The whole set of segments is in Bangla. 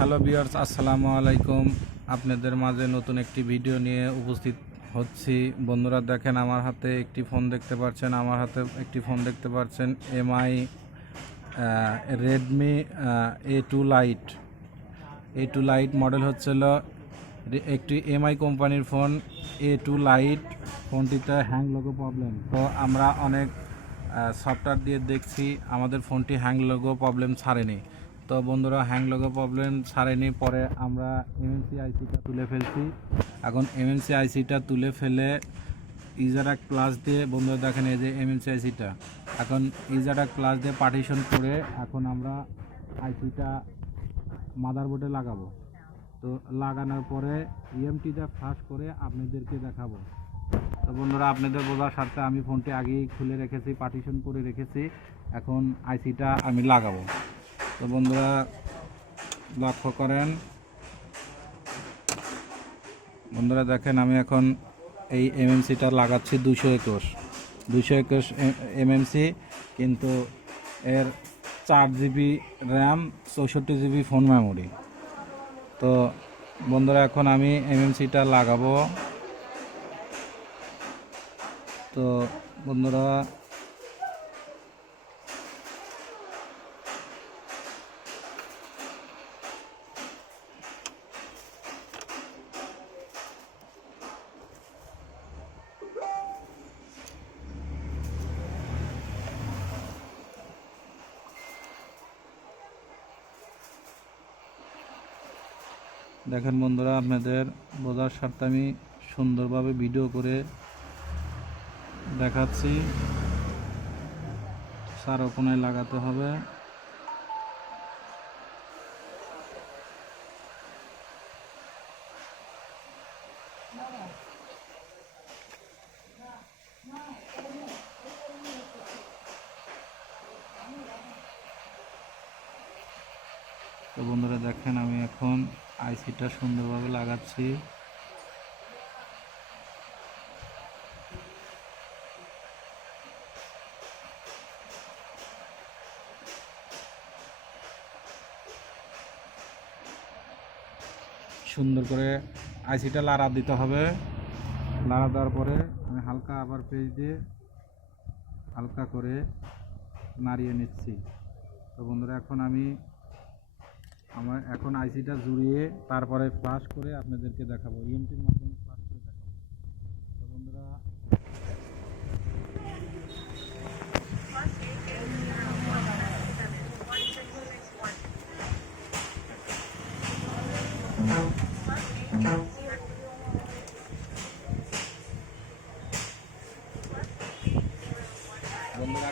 হ্যালো ভিউয়ার্স, আসসালামু আলাইকুম। আপনাদের মাঝে নতুন একটি ভিডিও নিয়ে উপস্থিত হচ্ছি। বন্ধুরা দেখেন, আমার হাতে একটি ফোন দেখতে পাচ্ছেন, MI Redmi A2 light. A2 light model হচ্ছিল একটি এমআই কোম্পানির ফোন। A2 লাইট ফোনটিতে হ্যাং লোগো প্রবলেম। তো আমরা অনেক সফটওয়্যার দিয়ে দেখছি, আমাদের ফোনটি হ্যাং লোগো প্রবলেম ছাড়েনি। তো বন্ধুরা, হ্যাং লোগো প্রবলেম ছাড়েনি, পরে আমরা এমএনসি আইসিটা তুলে ফেলছি। এখন এমএনসি আইসিটা তুলে ফেলে ইজারাক প্লাস দিয়ে, বন্ধুরা দেখেন এই যে এমএনসি আইসিটা, এখন ইজারাক প্লাস দিয়ে পার্টিশন করে এখন আমরা আইসিটা মাদারবোর্ডে লাগাবো। তো লাগানোর পরে ইএমটিটা ফ্লাশ করে আপনাদেরকে দেখাবো। তো বন্ধুরা, আপনাদের বোঝার স্বার্থে আমি ফোনটি আগেই খুলে রেখেছি, পার্টিশন করে রেখেছি। এখন আইসিটা আমি লাগাবো। তো বন্ধুরা লক্ষ্য করেন, বন্ধুরা দেখেন আমি এখন এই এমএমসিটা লাগাচ্ছি 221 এমএমসি, কিন্তু এর 4GB RAM, 64GB phone memory. তো বন্ধুরা এখন আমি এমএমসিটা লাগাবো। তো বন্ধুরা দেখেন, বন্ধুরা আপনাদের বোঝার স্বার্থে আমি সুন্দরভাবে ভিডিও করে দেখাচ্ছি। চার কোণায় লাগাতে হবে। তো বন্ধুরা দেখেন, আমি এখন আইসিটা সুন্দরভাবে লাগাচ্ছি। সুন্দর করে আইসিটা লাড়া দিতে হবে। লাড়া দেওয়ার পরে আমি হালকা আবার পেজ দিয়ে হালকা করে নাড়িয়ে নিচ্ছি। তো বন্ধুরা এখন এখন আইসিটা জুড়িয়ে তারপরে ফ্লাশ করে আপনাদেরকে দেখাবো, ইএমটির মাধ্যমে ফ্লাশ করে দেখাবো। তো বন্ধুরা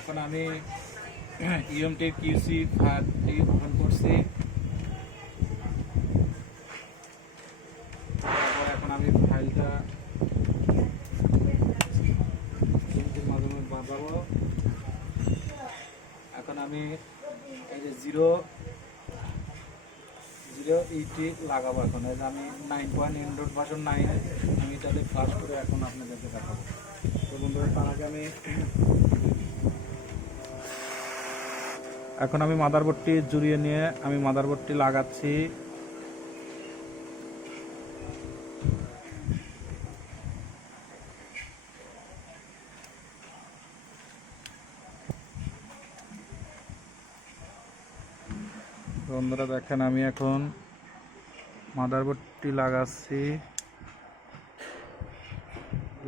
এখন আমি ইএমটির কিউসি ফাইলটি ওপেন করছি। তারপর এখন আমি ফাইলটা ইএমটির মাধ্যমে বাঁধাবো। এখন আমি এই যে 0.0 লাগাবো। এখন এই যে আমি 9.9 আমি এটাতে ফ্লাশ করে এখন আপনাদেরকে দেখাবো। তো বন্ধুরা, তার আগে এখন আমি মাদারবোর্ডটি জুড়িয়ে নিয়ে আমি মাদারবোর্ডটি লাগাচ্ছি। বন্ধুরা দেখেন, আমি এখন মাদারবোর্ডটি লাগাচ্ছি।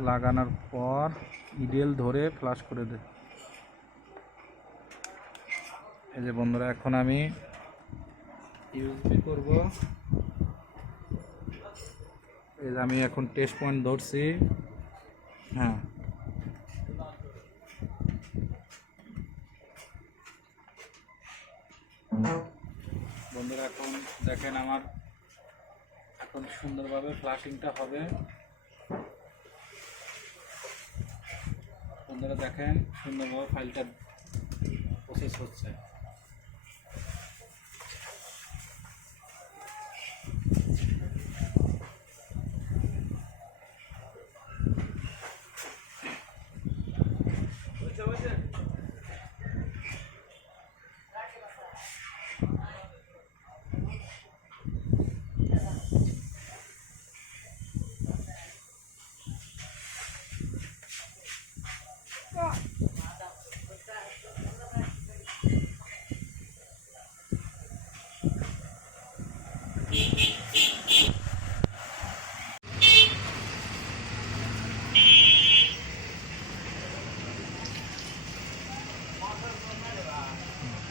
লাগানোর পর ইডেল ধরে ফ্লাশ করে দে। এই যে বন্ধুরা, এখন আমি ইউএসবি করব। এই যে আমি এখন টেস্ট পয়েন্ট ধরছি। হ্যাঁ, বন্ধুরা এখন দেখেন আমার এখন সুন্দরভাবে ফ্লাশিংটা হবে। বন্ধুরা দেখেন, সুন্দরভাবে ফাইলটা প্রসেস হচ্ছে।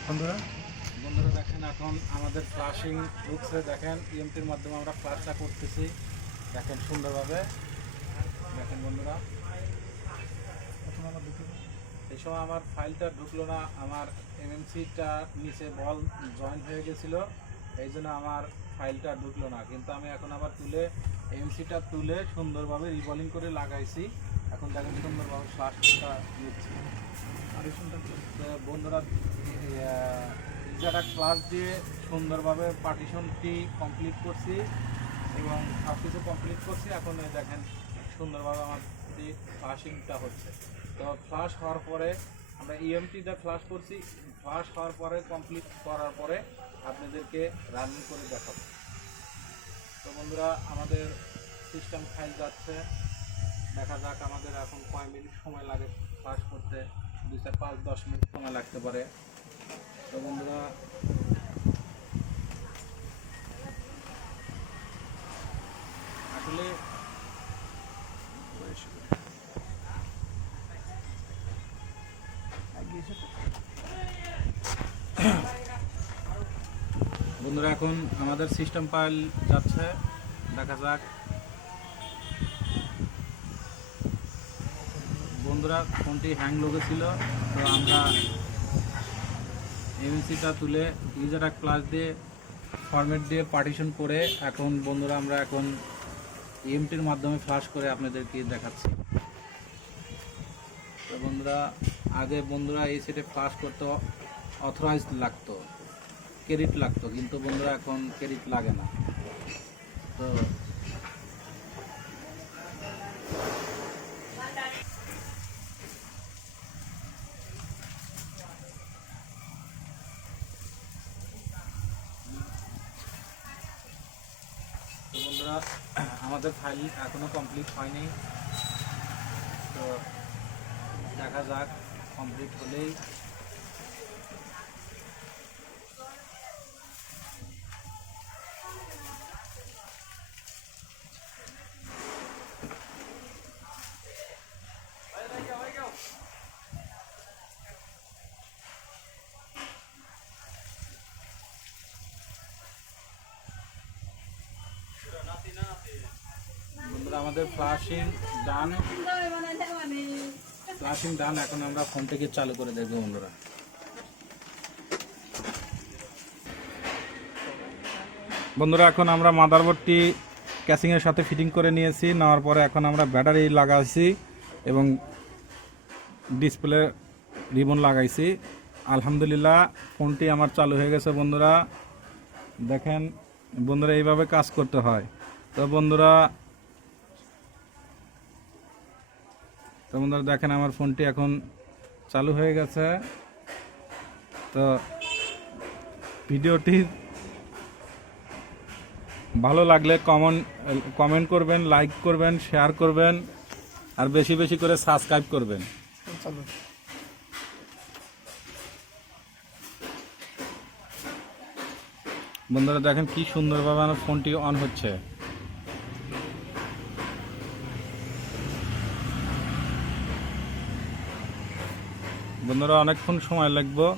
বন্ধুরা দেখেন এখন আমাদের ফ্লাশিং ঢুকছে, দেখেন ইএমটির মাধ্যমে আমরা ফ্লাশটা করতেছি, দেখেন সুন্দরভাবে। দেখেন বন্ধুরা, এই সময় আমার ফাইলটা ঢুকলো না, আমার এমএমসিটা নিচে বল জয়েন হয়ে গেছিল, এই জন্য আমার ফাইলটা ঢুকলো না। কিন্তু আমি এখন আবার তুলে এমএমসিটা তুলে সুন্দরভাবে রিবলিং করে লাগাইছি। এখন দেখেন সুন্দরভাবে ফ্লাশটা নিচ্ছে। বন্ধুরা যারা ক্লাস দিয়ে সুন্দরভাবে পার্টিশনটি কমপ্লিট করছি এবং সব কিছু কমপ্লিট করছি। এখন দেখেন সুন্দরভাবে আমার ফ্লাশিংটা হচ্ছে। তো ফ্লাশ হওয়ার পরে আমরা ইএমটিটা ফ্লাশ করছি, ফ্লাশ হওয়ার পরে কমপ্লিট করার পরে আপনাদেরকে রানিং করে দেখাবো। তো বন্ধুরা আমাদের সিস্টেম ফাইল যাচ্ছে, দেখা যাক আমাদের এখন কয় মিনিট সময় লাগে ফ্লাশ করতে। 2-5-10 মিনিট সময় লাগতে পারে। তো বন্ধুরা আসলে বন্ধুরা এখন আমাদের সিস্টেম ফাইল যাচ্ছে, দেখা যাক। বন্ধুরা ফোনটি হ্যাং লেগেছিল, তো আমরা এমএমসিটা তুলে ইউজার এক প্লাস দিয়ে ফরম্যাট দিয়ে পার্টিশন করে এখন বন্ধুরা আমরা এখন ইএমটির মাধ্যমে ফ্লাশ করে আপনাদেরকে দেখাচ্ছি। তো বন্ধুরা আগে বন্ধুরা এই সেটে ফ্লাশ করতে অথরাইজ লাগতো, ক্রেডিট লাগতো, কিন্তু বন্ধুরা এখন ক্রেডিট লাগে না। তো বন্ধুরা আমাদের ফাইল এখনো কমপ্লিট হয়নি, তো দেখা যাক কমপ্লিট হলেই বন্ধুরা আমাদের ফ্লাশিং ডান, এখন আমরা ফোন থেকে চালু করে দেখবো। বন্ধুরা এখন আমরা মাদারবোর্ডটি ক্যাসিংয়ের সাথে ফিটিং করে নিয়েছি, নেওয়ার পরে এখন আমরা ব্যাটারি লাগাইছি এবং ডিসপ্লে রিবন লাগাইছি। আলহামদুলিল্লাহ ফোনটি আমার চালু হয়ে গেছে। বন্ধুরা দেখেন, বন্ধুরা এইভাবে কাজ করতে হয়। তো বন্ধুরা দেখেন আমার ফোনটি এখন চালু হয়ে গেছে। তো ভিডিওটি ভালো লাগলে কমেন্ট করবেন, লাইক করবেন, শেয়ার করবেন, আর বেশি বেশি করে সাবস্ক্রাইব করবেন। বন্ধুরা দেখেন কি সুন্দরভাবে আমার ফোনটি অন হচ্ছে। বন্ধুরা অনেকক্ষণ সময় লাগবে।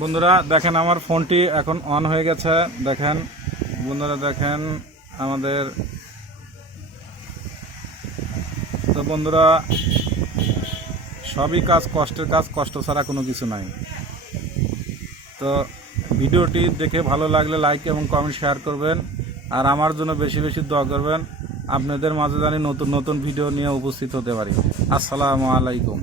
বন্ধুরা দেখেন আমার ফোনটি এখন অন হয়ে গেছে। দেখেন বন্ধুরা, দেখেন আমাদের। তো বন্ধুরা সবই কাজ কষ্টের কাজ, কষ্ট ছাড়া কোনো কিছু নাই। তো ভিডিওটি দেখে ভালো লাগলে লাইক এবং কমেন্ট শেয়ার করবেন, আর আমার জন্য বেশি বেশি দোয়া করবেন। আপনাদের মাঝে জানি নতুন নতুন ভিডিও নিয়ে উপস্থিত হতে পারি। আসসালামু আলাইকুম।